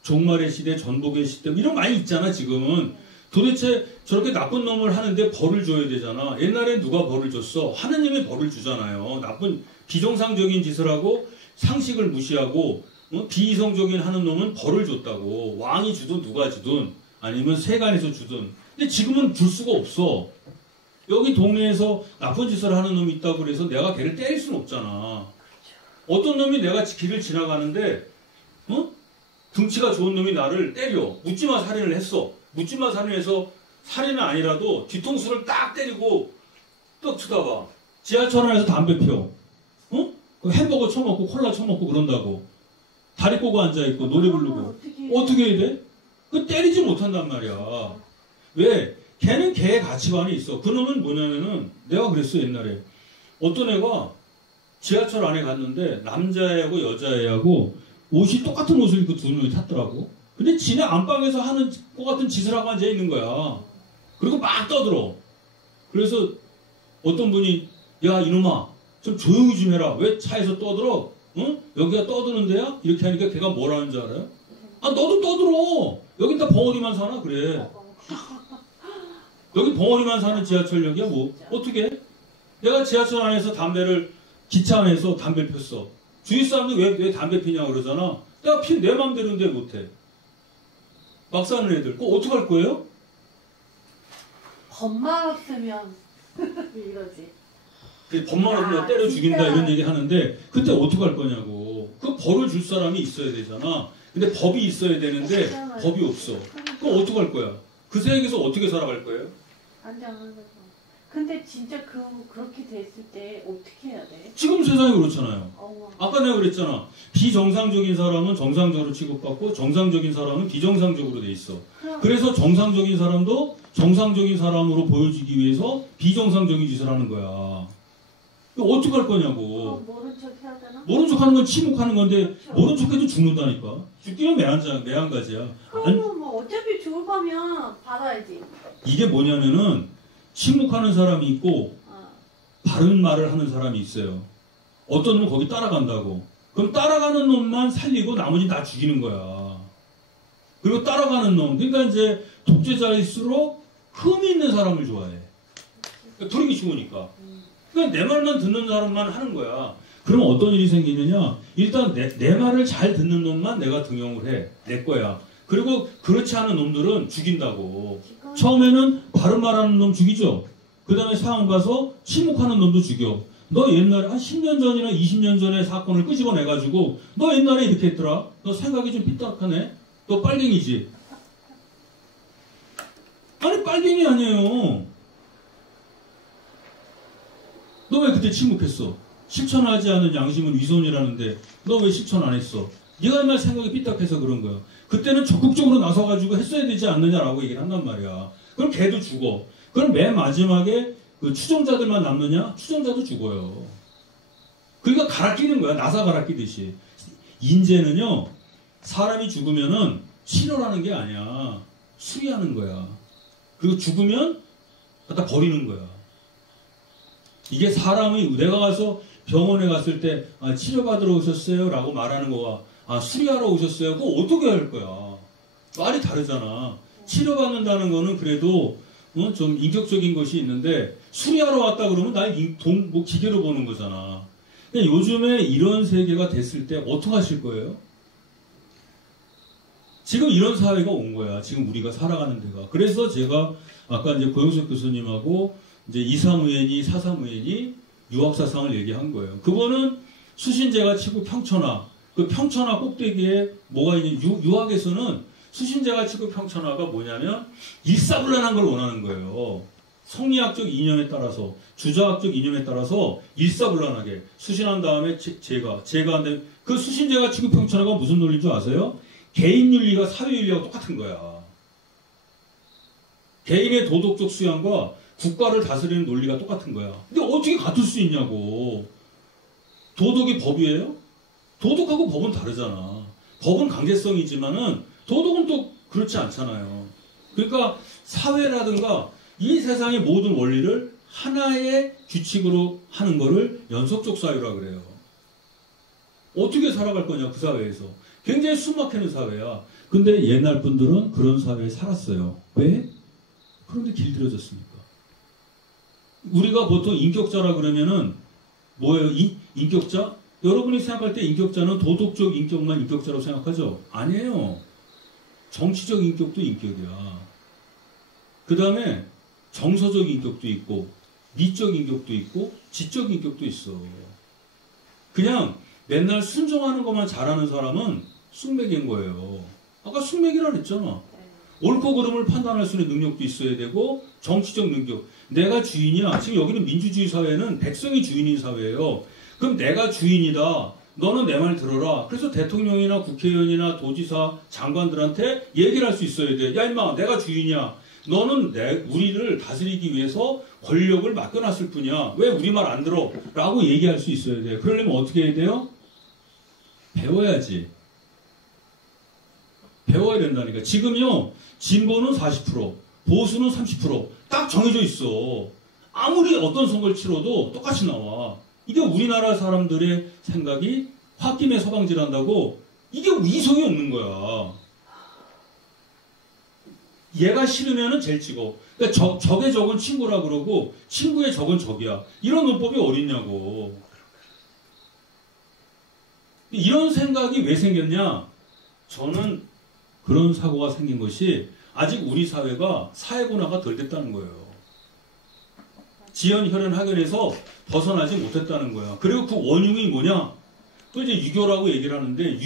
종말의 시대, 전복의 시대 이런 거 많이 있잖아 지금은. 도대체 저렇게 나쁜 놈을 하는데 벌을 줘야 되잖아. 옛날엔 누가 벌을 줬어? 하느님이 벌을 주잖아요. 나쁜 비정상적인 짓을 하고 상식을 무시하고 비이성적인 하는 놈은 벌을 줬다고. 왕이 주든 누가 주든 아니면 세간에서 주든. 근데 지금은 줄 수가 없어. 여기 동네에서 나쁜 짓을 하는 놈이 있다고 그래서 내가 걔를 때릴 수는 없잖아. 어떤 놈이 내가 길을 지나가는데 등치가 좋은 놈이 나를 때려. 묻지마 살인을 했어. 묻지마 살인해서 살인은 아니라도 뒤통수를 딱 때리고 떡 쳐다봐. 지하철 안에서 담배 펴. 그 햄버거 처먹고 콜라 처먹고 그런다고. 다리 꼬고 앉아있고 노래 부르고. 어떻게 해야 돼? 그 때리지 못한단 말이야. 왜? 걔는 걔의 가치관이 있어. 그놈은 뭐냐면은 내가 그랬어 옛날에. 어떤 애가 지하철 안에 갔는데 남자애하고 여자애하고 옷이 똑같은 옷을 입고 두 놈이 탔더라고. 근데 지네 안방에서 하는 것 같은 짓을 하고 앉아 있는 거야. 그리고 막 떠들어. 그래서 어떤 분이 야 이놈아 좀 조용히 좀 해라. 왜 차에서 떠들어? 응? 여기가 떠드는 데야? 이렇게 하니까 걔가 뭐라는 줄 알아요? 아 너도 떠들어. 여긴 다 벙어리만 사나? 그래. 여기 벙어리만 사는 지하철역이야 뭐. 어떻게 해? 내가 지하철 안에서 기차 안에서 담배를 폈어. 주위 사람들 왜 담배 피냐고 그러잖아. 내가 내 맘대로인데 못해. 막 사는 애들. 그거 어떡할 거예요? 법만 없으면 이러지. 법만 없으면 때려 죽인다 진짜. 이런 얘기 하는데 그때 어떡할 거냐고. 그 벌을 줄 사람이 있어야 되잖아. 근데 법이 있어야 되는데 법이 없어. 그럼 어떡할 거야? 그 세계에서 어떻게 살아갈 거예요? 안정한 거죠. 근데 진짜 그렇게 됐을 때 어떻게 해야 돼? 지금 세상이 그렇잖아요. 어머. 아까 내가 그랬잖아. 비정상적인 사람은 정상적으로 취급받고 정상적인 사람은 비정상적으로 돼 있어. 그래서 정상적인 사람도 정상적인 사람으로 보여주기 위해서 비정상적인 짓을 하는 거야. 어떡할 거냐고. 모른 척 해야 되나? 모른 척 하는 건 침묵하는 건데 그렇죠. 모른 척해도 죽는다니까. 죽기는 매한가지야. 그러면 뭐 어차피 죽을 거면 받아야지. 이게 뭐냐면은 침묵하는 사람이 있고 바른 말을 하는 사람이 있어요. 어떤 놈은 거기 따라간다고. 그럼 따라가는 놈만 살리고 나머지 다 죽이는 거야. 그리고 따라가는 놈. 그러니까 이제 독재자일수록 흠이 있는 사람을 좋아해. 그러니까 불이기 좋으니까. 그러니까 내 말만 듣는 사람만 하는 거야. 그럼 어떤 일이 생기느냐? 일단 내 말을 잘 듣는 놈만 내가 등용을 해. 내 거야. 그리고 그렇지 않은 놈들은 죽인다고. 처음에는 바른 말하는 놈 죽이죠. 그 다음에 상황 봐서 침묵하는 놈도 죽여. 너 옛날에 한 10년 전이나 20년 전에 사건을 끄집어내가지고 너 옛날에 이렇게 했더라. 너 생각이 좀 삐딱하네. 너 빨갱이지. 아니 빨갱이 아니에요. 너 왜 그때 침묵했어? 실천하지 않은 양심은 위선이라는데 너 왜 실천 안 했어? 네가 옛날 생각이 삐딱해서 그런 거야. 그때는 적극적으로 나서가지고 했어야 되지 않느냐라고 얘기를 한단 말이야. 그럼 걔도 죽어. 그럼 맨 마지막에 그 추종자들만 남느냐? 추종자도 죽어요. 그러니까 갈아 끼는 거야. 나사 갈아 끼듯이. 인재는요, 사람이 죽으면은 실현하는 게 아니야. 수리하는 거야. 그리고 죽으면 갖다 버리는 거야. 이게 사람이 내가 가서 병원에 갔을 때 치료받으러 오셨어요? 라고 말하는 거가 수리하러 오셨어요? 그거 어떻게 할 거야? 말이 다르잖아. 치료받는다는 거는 그래도 좀 인격적인 것이 있는데 수리하러 왔다 그러면 날 기계로 보는 거잖아. 근데 요즘에 이런 세계가 됐을 때 어떻게 하실 거예요? 지금 이런 사회가 온 거야. 지금 우리가 살아가는 데가. 그래서 제가 아까 이제 고영석 교수님하고 이제 이사무예니 사사무예니 유학사상을 얘기한 거예요. 그거는 수신제가 치고 평천하. 그 평천하 꼭대기에 뭐가 있는 유학에서는 수신제가 치고 평천하가 뭐냐면 일사불란한 걸 원하는 거예요. 성리학적 이념에 따라서 주자학적 이념에 따라서 일사불란하게 수신한 다음에 제가 한데 그 수신제가 치고 평천하가 무슨 논리인 줄 아세요? 개인 윤리가 사회 윤리하고 똑같은 거야. 개인의 도덕적 수양과 국가를 다스리는 논리가 똑같은 거야. 근데 어떻게 같을 수 있냐고. 도덕이 법이에요? 도덕하고 법은 다르잖아. 법은 강제성이지만은 도덕은 또 그렇지 않잖아요. 그러니까 사회라든가 이 세상의 모든 원리를 하나의 규칙으로 하는 거를 연속적 사회라 그래요. 어떻게 살아갈 거냐 그 사회에서. 굉장히 숨막히는 사회야. 근데 옛날 분들은 그런 사회에 살았어요. 왜? 그런데 길들여졌으니까. 우리가 보통 인격자라 그러면은 뭐예요? 인격자? 여러분이 생각할 때 인격자는 도덕적 인격만 인격자라고 생각하죠? 아니에요. 정치적 인격도 인격이야. 그 다음에 정서적 인격도 있고 미적 인격도 있고 지적 인격도 있어. 그냥 맨날 순종하는 것만 잘하는 사람은 숙맥인 거예요. 아까 숙맥이라 그랬잖아. 옳고 그름을 판단할 수 있는 능력도 있어야 되고 정치적 능력. 내가 주인이야. 지금 여기는 민주주의 사회는 백성이 주인인 사회예요. 그럼 내가 주인이다. 너는 내 말 들어라. 그래서 대통령이나 국회의원이나 도지사, 장관들한테 얘기를 할 수 있어야 돼. 야 임마 내가 주인이야. 너는 우리를 다스리기 위해서 권력을 맡겨놨을 뿐이야. 왜 우리 말 안 들어? 라고 얘기할 수 있어야 돼. 그러려면 어떻게 해야 돼요? 배워야지. 배워야 된다니까. 지금요, 진보는 40%, 보수는 30%딱 정해져 있어. 아무리 어떤 선거를 치러도 똑같이 나와. 이게 우리나라 사람들의 생각이 홧김에 서방질한다고 이게 이성이 없는 거야. 얘가 싫으면은 쟤를 찍어. 그러니까 적의 적은 친구라 그러고 친구의 적은 적이야. 이런 논법이 어딨냐고. 이런 생각이 왜 생겼냐? 저는 그런 사고가 생긴 것이 아직 우리 사회가 사회문화가 덜 됐다는 거예요. 지연, 혈연, 학연에서 벗어나지 못했다는 거야. 그리고 그 원흉이 뭐냐? 또 이제 유교라고 얘기를 하는데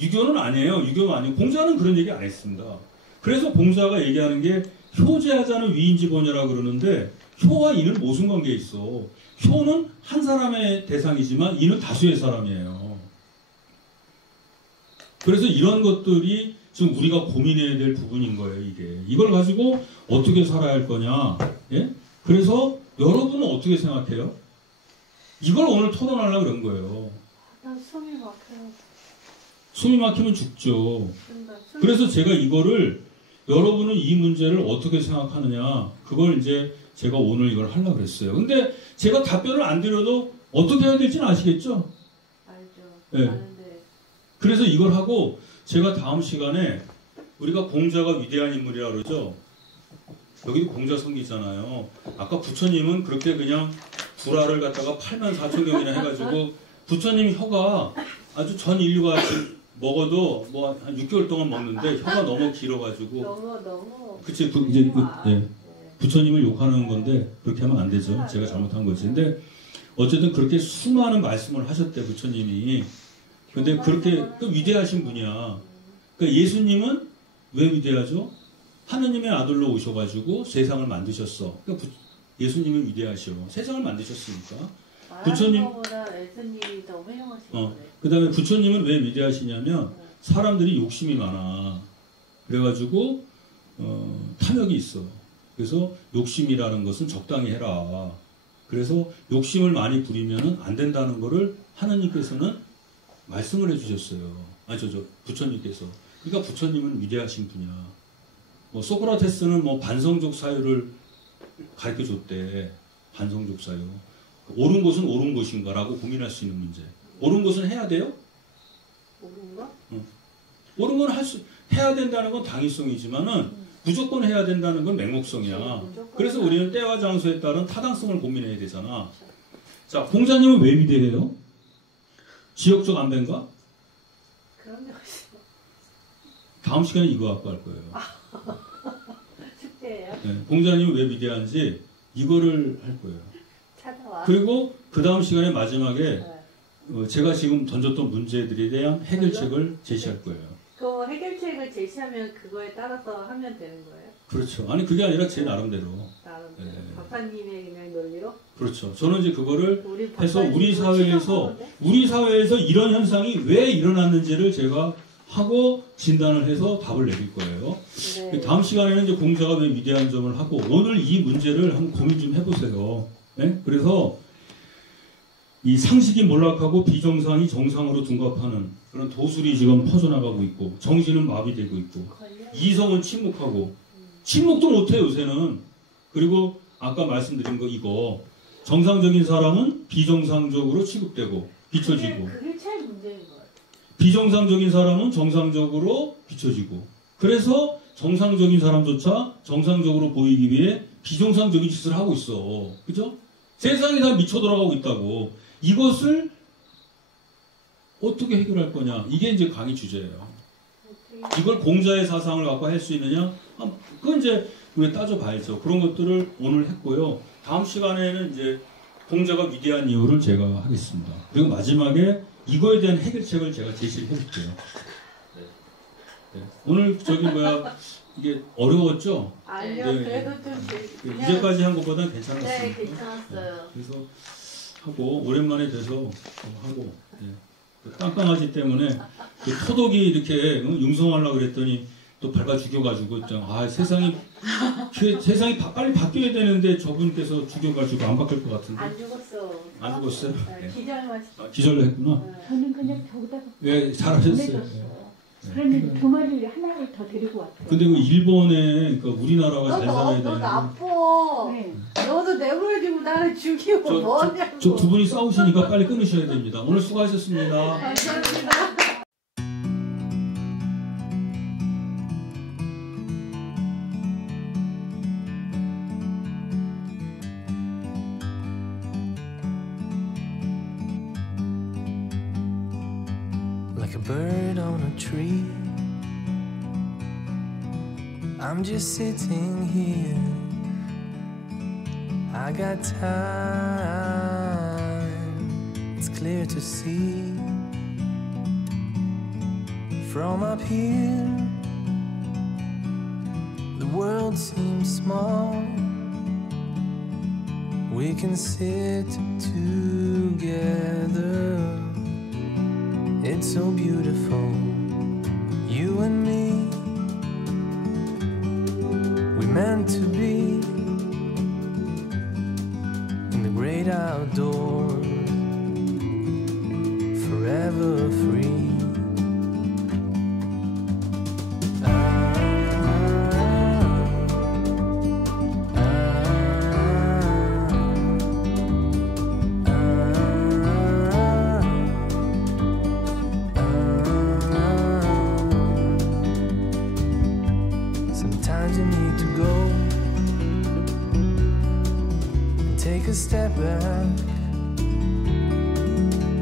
유교는 아니에요. 유교가 아니고 공자는 그런 얘기 안 했습니다. 그래서 공자가 얘기하는 게 효제하자는 위인지본이라고 그러는데 효와 이는 모순관계에 있어. 효는 한 사람의 대상이지만 이는 다수의 사람이에요. 그래서 이런 것들이 지금 우리가 고민해야 될 부분인 거예요. 이걸 가지고 어떻게 살아야 할 거냐. 예? 그래서 여러분은 어떻게 생각해요? 이걸 오늘 토론하려고 그런 거예요. 난 숨이 막혀요. 숨이 막히면 죽죠. 숨이 그래서 제가 이거를 여러분은 이 문제를 어떻게 생각하느냐, 그걸 이제 제가 오늘 이걸 하려고 그랬어요. 근데 제가 답변을 안 드려도 어떻게 해야 될지는 아시겠죠? 알죠. 네. 아는데. 그래서 이걸 하고 제가 다음 시간에 우리가 공자가 위대한 인물이라고 그러죠. 여기도 공자 성기잖아요. 아까 부처님은 그렇게 그냥 불화를 갖다가 84,000경이나 해가지고 부처님 혀가 아주 전 인류가 먹어도 뭐 한 6개월 동안 먹는데 혀가 너무 길어가지고 너무 그치 이제 부처님을 욕하는 건데 그렇게 하면 안 되죠. 제가 잘못한 거지. 근데 어쨌든 그렇게 수많은 말씀을 하셨대 부처님이. 근데 그렇게 위대하신 분이야. 그러니까 예수님은 왜 위대하죠? 하느님의 아들로 오셔가지고 세상을 만드셨어. 그러니까 예수님은 위대하셔. 세상을 만드셨으니까. 부처님 보다 예수님이 더 훌륭하신 거예요. 그 다음에 부처님은 왜 위대하시냐면 사람들이 욕심이 많아. 그래가지고 탐욕이 있어. 그래서 욕심이라는 것은 적당히 해라. 그래서 욕심을 많이 부리면 안 된다는 거를 하느님께서는 말씀을 해주셨어요. 아니 부처님께서. 그러니까 부처님은 위대하신 분이야. 뭐 소크라테스는 뭐 반성적 사유를 가르쳐 줬대. 반성적 사유. 옳은 것은 옳은 것인가라고 고민할 수 있는 문제. 옳은 것은 해야 돼요? 옳은 거? 옳은 건 해야 된다는 건 당위성이지만은 무조건 해야 된다는 건 맹목성이야. 그래서 우리는 때와 장소에 따른 타당성을 고민해야 되잖아. 자, 공자님은 왜 위대해요? 지역적 안배인가? 그런 게 없어. 다음 시간에 이거 갖고 할 거예요. 축제예요? 네, 공자님은 왜 위대한지 이거를 할 거예요. 찾아와. 그리고 그 다음 시간에 마지막에 제가 지금 던졌던 문제들에 대한 해결책을 제시할 거예요. 그 해결책을 제시하면 그거에 따라서 하면 되는 거예요? 그렇죠. 아니 그게 아니라 제 나름대로. 나름대로. 네. 박사님의 그냥 논리로? 그렇죠. 저는 이제 그거를 해서 박사님 우리 사회에서 이런 현상이 왜 일어났는지를 제가 하고 진단을 해서 답을 내릴 거예요. 네. 다음 시간에는 이제 공자가 왜 위대한 점을 하고 오늘 이 문제를 한번 고민 좀 해보세요. 네? 그래서 이 상식이 몰락하고 비정상이 정상으로 둔갑하는 그런 도술이 지금 퍼져나가고 있고 정신은 마비되고 있고 이성은 침묵하고 침묵도 못해 요새는. 그리고 아까 말씀드린 거 이거 정상적인 사람은 비정상적으로 취급되고 비춰지고 그게 제일 문제인 거예요. 비정상적인 사람은 정상적으로 비춰지고 그래서 정상적인 사람조차 정상적으로 보이기 위해 비정상적인 짓을 하고 있어. 그죠? 세상이 다 미쳐 돌아가고 있다고. 이것을 어떻게 해결할 거냐. 이게 이제 강의 주제예요. 이걸 공자의 사상을 갖고 할 수 있느냐? 그건 이제 우리 따져봐야죠. 그런 것들을 오늘 했고요. 다음 시간에는 이제 공자가 위대한 이유를 제가 하겠습니다. 그리고 마지막에 이거에 대한 해결책을 제가 제시를 해볼게요. 네. 오늘 이게 어려웠죠? 아니요, 네. 그래도 좀 그냥 이제까지 한 것보다는 괜찮았어요. 네, 괜찮았어요. 그래서 하고 오랜만에 돼서 하고 깡깡하지 때문에 그 토독이 이렇게 융성하려고 그랬더니 또 밟아 죽여가지고 세상이 빨리 바뀌어야 되는데 저분께서 죽여가지고 안 바뀔 것 같은데. 안 죽었어. 안 죽었어요? 네. 기절만 시켰어요. 기절을 했구나. 저는 그냥 저기다가 네, 잘하셨어요. 보내줬어요. 그러면 두 마리 하나를 더 데리고 왔대. 근데 그 일본에 그러니까 우리나라가 잘 살아야 너 되는 나빠. 네. 너도 내버려주고 나를 죽이고 뭐냐고. 저 두 분이 싸우시니까 빨리 끊으셔야 됩니다. 오늘 수고하셨습니다. 감사합니다. Like a bird on a tree, I'm just sitting here. I got time, it's clear to see. From up here, the world seems small. We can sit together. It's so beautiful, you and me. We meant to be in the great outdoors, forever free. Sometimes you need to go and take a step back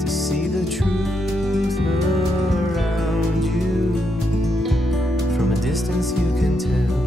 to see the truth around you. From a distance you can tell